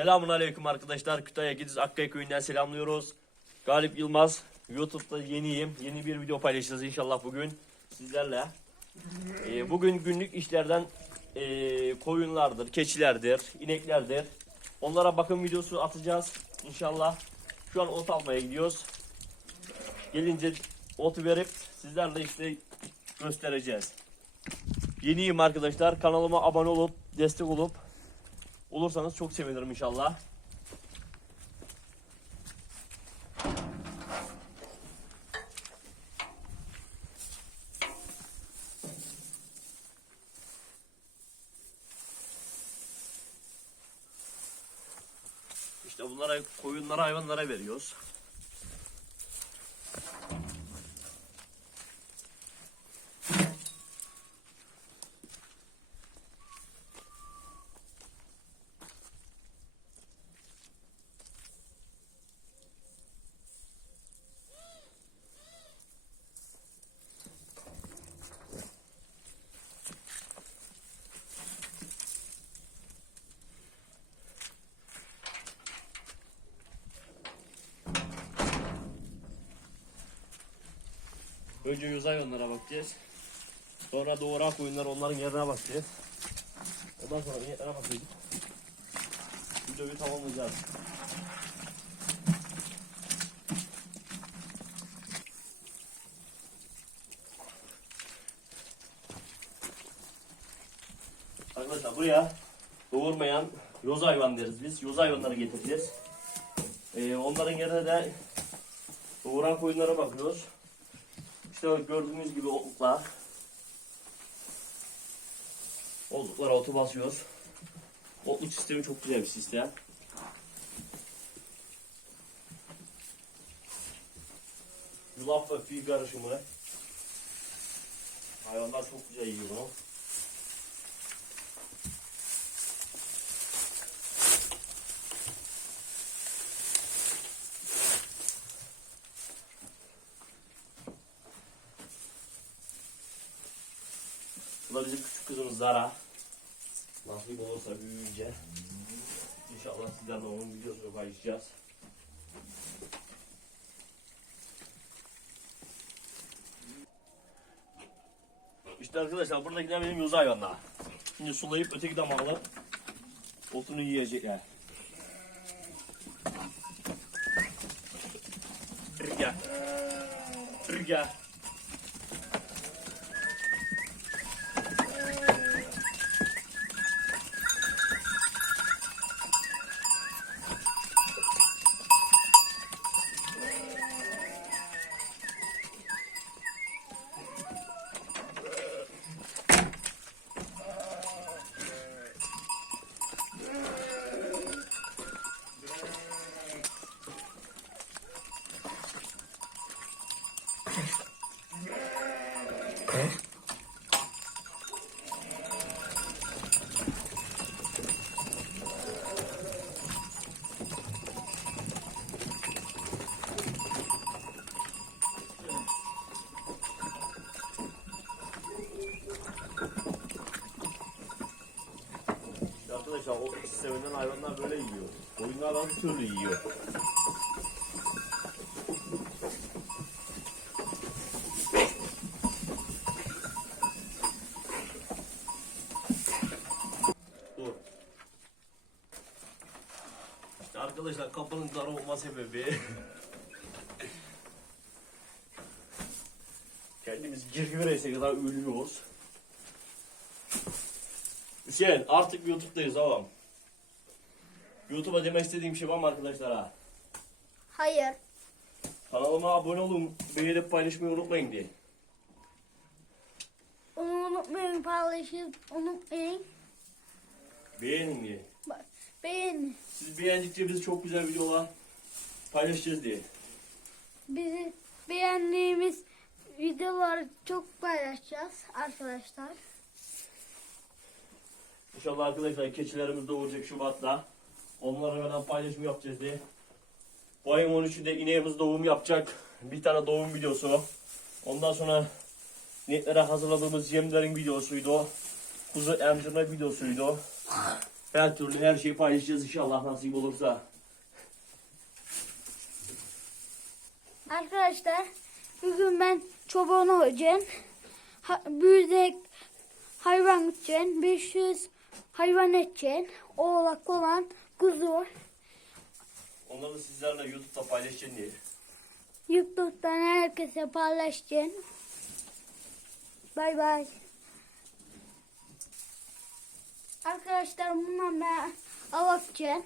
Selamun Aleyküm arkadaşlar. Kütahya Gidiz Akkaya köyünden selamlıyoruz. Galip Yılmaz. YouTube'da yeniyim. Yeni bir video paylaşacağız inşallah bugün sizlerle. Ee, bugün günlük işlerden ee, koyunlardır, keçilerdir, ineklerdir. Onlara bakım videosu atacağız inşallah. Şu an ot almaya gidiyoruz. Gelince otu verip sizlerle işte göstereceğiz. Yeniyim arkadaşlar. Kanalıma abone olup destek olup olursanız çok sevinirim inşallah. İşte bunlara koyunlara hayvanlara veriyoruz. Önce yüz hayvanlara bakacağız. Sonra doğurak koyunlar onların yerine bakacağız. Ondan sonra ineklere bakacağız. Videoyu tamamlayacağız. Arkadaşlar buraya doğurmayan yoz hayvan deriz biz. Yoz hayvanları getireceğiz. Ee, onların yerine de doğuran koyunlara bakıyoruz. İşte gördüğünüz gibi otluklar. Otluklara otu basıyoruz. Otluk sistemi çok güzel bir sistem. Yulaf ve fi karışımı. Hayvanlar çok güzel yiyor bunu. Da bizim küçük kızımız Zara. Nasip olursa büyüyünce. İnşallah sizlerle onun videosunu paylaşacağız. İşte arkadaşlar buradakiler benim yüz hayvanlar. Şimdi sulayıp öteki damağla otunu yiyecekler. Gel. Gel. İşte arkadaşlar o sisteminden hayvanlar böyle yiyor. Koyunlar da bir türlü yiyor. Dur. İşte arkadaşlar kapının dar olma sebebi kendimiz girgüreysek kadar ölüyoruz. Hüseyin artık YouTube'dayız oğlum. YouTube'a demek istediğim şey var mı arkadaşlara? Hayır. Kanalıma abone olun, beğenip paylaşmayı unutmayın diye. Onu unutmayın paylaşıp unutmayın. Beğenin diye. Bak, Beğenin. Siz beğendikçe biz çok güzel videolar paylaşacağız diye. Bizi beğendiğimiz videoları çok paylaşacağız arkadaşlar. İnşallah arkadaşlar keçilerimiz doğacak Şubat'ta. Onlara hemen paylaşım yapacağız diye. Bu ayın 13'ünde ineğimiz doğum yapacak. Bir tane doğum videosu. Ondan sonra ineklere hazırladığımız yemlerin videosuydu. Kuzu emzirme videosuydu. Her türlü her şeyi paylaşacağız inşallah nasip olursa. Arkadaşlar bugün ben çoban olacağım. Ha, büyüdek hayvan edeceğim. 500 hayvan edeceğim. Oğlak olan kuzu. Onları sizlerle YouTube'da paylaşacağım diye. YouTube'dan herkese paylaşacağım. Bay bay. Arkadaşlar bundan ben alacağım.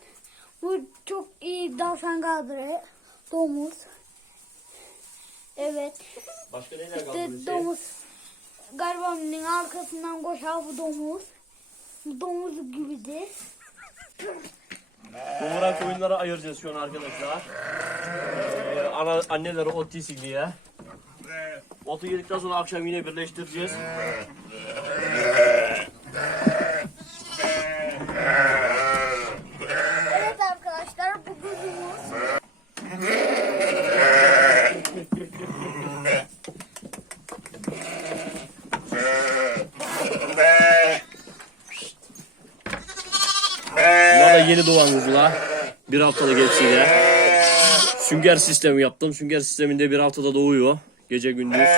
Bu çok iyi davran kaldırıyor. Domuz. Evet. Başka neler İşte Hüseyin? domuz. Garibanın arkasından koşar bu domuz. Bu domuz gibidir. Doğuran koyunları ayıracağız şu an arkadaşlar. Ee, ana, anneleri ot yesin diye. Otu yedikten sonra akşam yine birleştireceğiz. Evet arkadaşlar bu kuzumuz. Bunlar da yeni doğan kuzular. Bir haftalık hepsiyle. Sünger sistemi yaptım. Sünger sisteminde bir haftada doğuyor. Gece gündüz.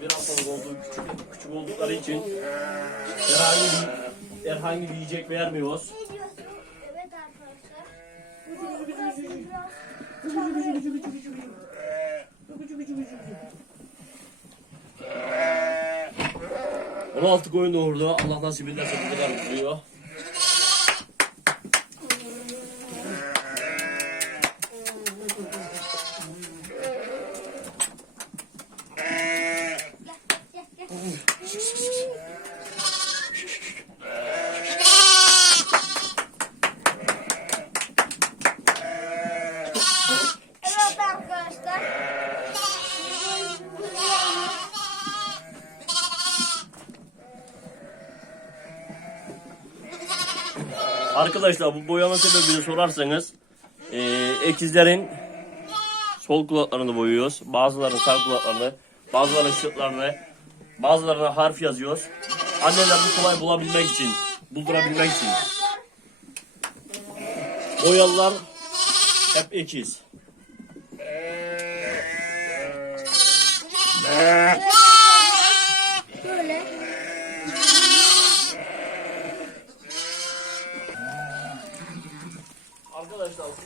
Bir haftalık olduğu küçük, küçük oldukları için herhangi bir, herhangi bir yiyecek vermiyoruz. Evet arkadaşlar. Bu burası biraz çalıyor. Onu altı koyun doğurdu. Allah nasip ederse bu kadar tutuyor. Evet arkadaşlar. Arkadaşlar bu boyama sebebini sorarsanız eee ekizlerin sol kulaklarını boyuyoruz. Bazılarının sağ kulaklarını, bazılarının sırtlarını, bazılarına harf yazıyoruz. Annelerini kolay bulabilmek için, buldurabilmek için. Boyalılar hep ekiz. Böyle.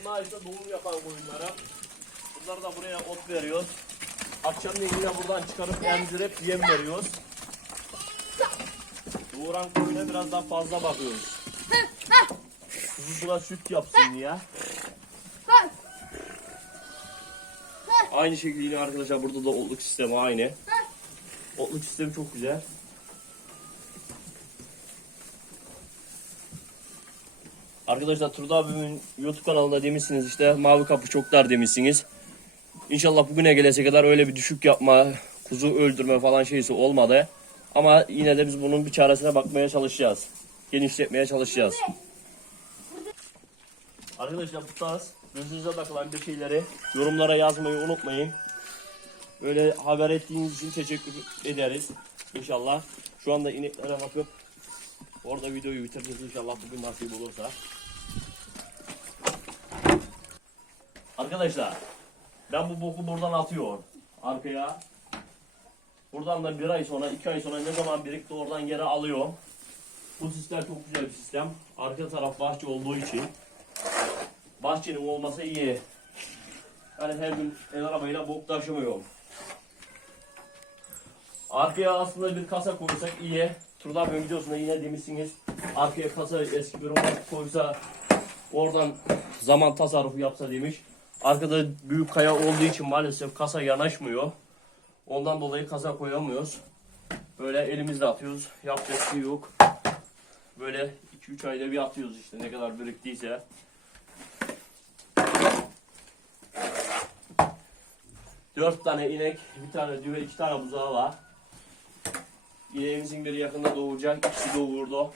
İşte doğum yapan koyunlara. Bunları da buraya ot veriyoruz. Akşamleyin yine buradan çıkarıp emzirip yem veriyoruz. Doğuran koyuna biraz daha fazla bakıyoruz. Kuzu da süt yapsın diye. Aynı şekilde yine arkadaşlar burada da otluk sistemi aynı. Otluk sistemi çok güzel. Arkadaşlar Turda abimin YouTube kanalında demişsiniz işte mavi kapı çok dar demişsiniz. İnşallah bugüne gelese kadar öyle bir düşük yapma, kuzu öldürme falan şeysi olmadı. Ama yine de biz bunun bir çaresine bakmaya çalışacağız. Genişletmeye çalışacağız. Arkadaşlar bu tarz gözünüze takılan bir şeyleri yorumlara yazmayı unutmayın. Böyle haber ettiğiniz için teşekkür ederiz. İnşallah. Şu anda ineklere bakıp orada videoyu bitireceğiz inşallah bugün nasip olursa. Arkadaşlar ben bu boku buradan atıyorum arkaya. Buradan da bir ay sonra iki ay sonra ne zaman birikti oradan geri alıyorum. Bu sistem çok güzel bir sistem. Arka taraf bahçe olduğu için bahçenin olması iyi. Yani her gün el arabayla bok taşımıyorum. Arkaya aslında bir kasa koysak iyi. Turda Bey videosunda yine demişsiniz arkaya kasa eski bir robot koysa oradan zaman tasarrufu yapsa demiş. Arkada büyük kaya olduğu için maalesef kasa yanaşmıyor. Ondan dolayı kasa koyamıyoruz. Böyle elimizle atıyoruz. Yapacak şey yok. Böyle 2-3 ayda bir atıyoruz işte ne kadar biriktiyse. Dört tane inek, bir tane düve, iki tane buzağı var. İneğimizin biri yakında doğacak, ikisi doğurdu.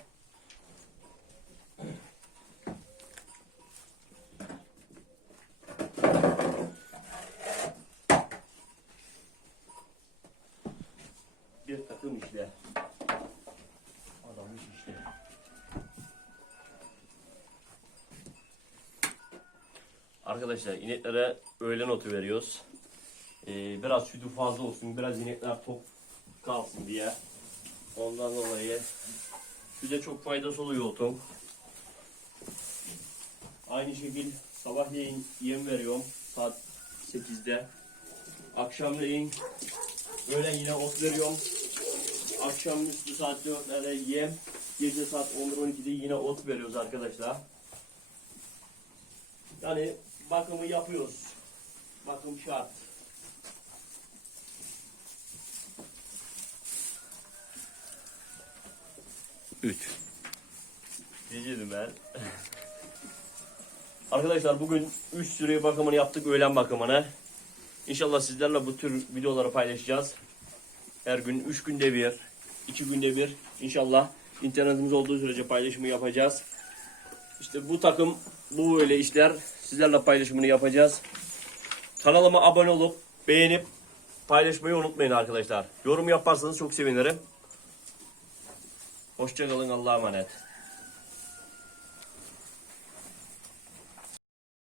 Bir takım işte. Adam iş işte. Arkadaşlar ineklere öğlen otu veriyoruz. Ee, biraz sütü fazla olsun, biraz inekler tok kalsın diye. Ondan dolayı süte çok faydası oluyor otun. Aynı şekil sabahleyin yem veriyorum saat 8'de. Akşamleyin öğlen yine ot veriyorum. Akşamüstü saat 4'lerde yem. Gece saat 11-12'de yine ot veriyoruz arkadaşlar. Yani bakımı yapıyoruz. Bakım şart. Üç. Diyeceğim ben. Arkadaşlar bugün 3 sürü bakımını yaptık öğlen bakımını. İnşallah sizlerle bu tür videoları paylaşacağız. Her gün 3 günde bir, 2 günde bir inşallah internetimiz olduğu sürece paylaşımı yapacağız. İşte bu takım bu böyle işler sizlerle paylaşımını yapacağız. Kanalıma abone olup beğenip paylaşmayı unutmayın arkadaşlar. Yorum yaparsanız çok sevinirim. Hoşçakalın Allah'a emanet.